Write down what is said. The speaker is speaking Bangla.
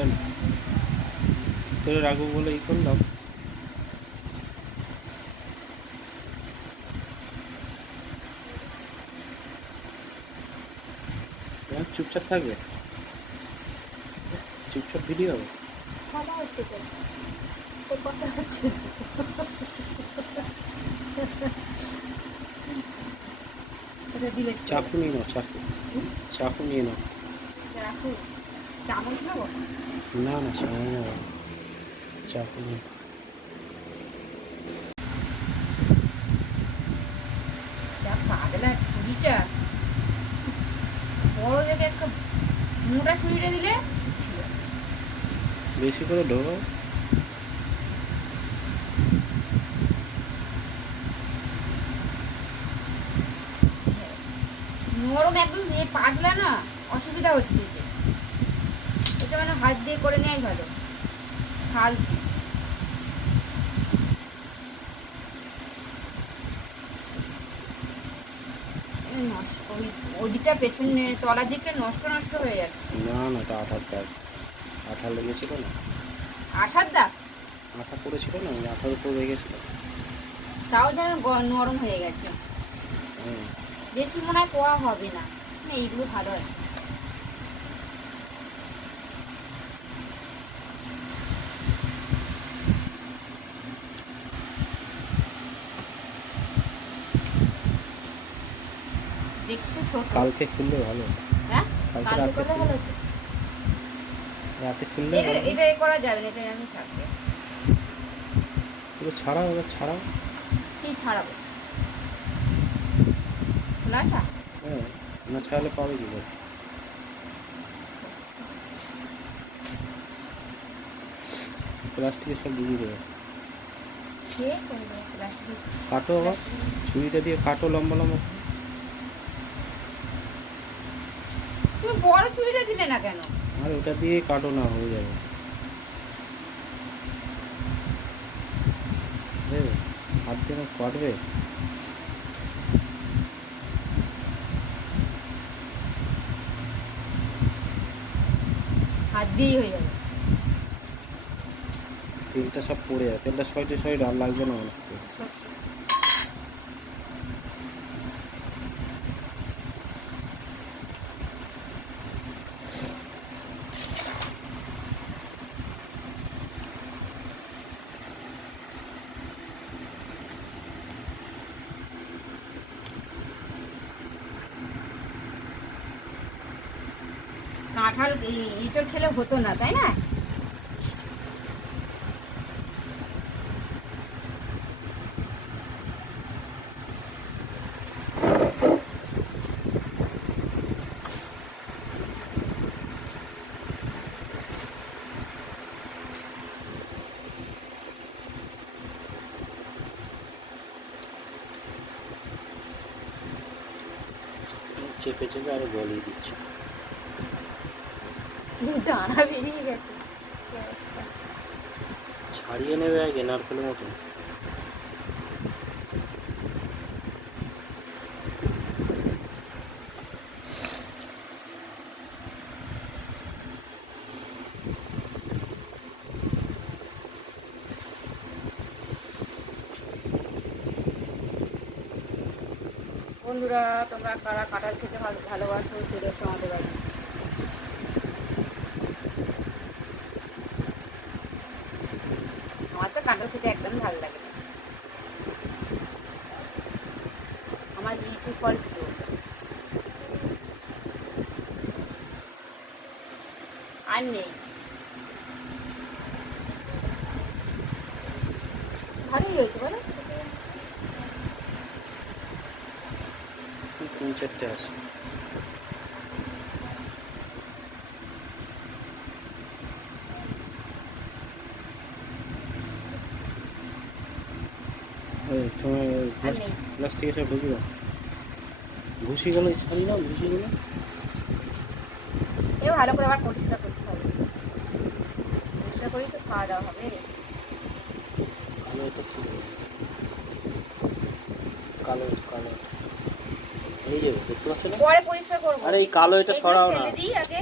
ওটা তোরে রাখব বলে ই করলাম। চুপচাপ থাকবে? চুপচাপ ভিডিও হবে কথা হচ্ছে তো। কথা হচ্ছে চাকু নিয়ে নাও চাকু। চাকু নিয়ে নাও। রাখো চামচ নেব না না সময় নেই পাগলা ছুরিটা। বড় দেখে একটা মোটা ছুরিটা দিলে বেশি করে ঢোকাও নরম একদম পাতলা না অসুবিধা হচ্ছে। এটা মানে হাত দিয়ে করে নেওয়াই ভালো। ফালতু ওই ওদিকটা পেছনে তলার দিকটা নষ্ট নষ্ট হয়ে যাচ্ছে। না না এটা আঠার দাগ। আঠা লেগেছিল না? আঠার দাগ? আঠা পড়েছিল না? ওই আঠার উপর লেগেছিল তাও যেন নরম হয়ে গেছে। হুম। বেশি মনে হয় পোয়া হবে না। না, এইগুলো ভালো আছে। দেখতে ছোট। কালকে খুললে ভালো। হ্যাঁ? কালকে করলে ভালো রাতে খুললে এটা করা যাবে না এটা আমি থাকবে। এগুলো ছাড়াও এবার ছাড়াও। কি ছাড়াবো? খোলাসা হ্যাঁ না ছাড়ালে পাবে কি করে? প্লাস্টিকে সব ডুবিয়ে দেবে কে করবে প্লাস্টিক? কাটো আবার। ছুরিটা দিয়ে কাটো লম্বা লম্বা করে। তুমি বড় ছুরিটা দিলে না কেন? আর ওটা দিয়ে কাটো না হয়ে যাবে? হাত দিয়ে কাটবে? হাত দিয়েই হয়ে যাবে। তেলটা সব পড়ে যায় তেলটা সয়টে সয়টে আর লাগবে না অনেক কাঁঠাল এঁচড় খেলে হতো না তাই না? চেপে চেপে আরও গলিয়ে দিচ্ছে। ডানা বেরিয়ে গেছে। ছাড়িয়ে নেবে আগে নারকেলের মতো। বন্ধুরা তোমরা কারা কাঁঠাল খেতে ভালো ভালোবাসো চলে এসো আমাদের বাড়ি। তো খেতে একদম ভালো লাগে না। আমার লিচু ফল আর নেই। ভালোই হয়েছে, বলো? চারটে আছে ওই তোমার আর নেই প্লাস্টিকে সব ঢুকে দাও ঘুষিগুলো ছাড়ি নাও ঘুষিগুলো এও ভালো করে আবার পরিষ্কার করতে হবে। পরিষ্কার করেই তো খাওয়া দাওয়া হবে। কালো কালো কালো। এই যে দেখতে পরে পরিষ্কার করব। আরে এই কালো এটা সরাও না। দিই আগে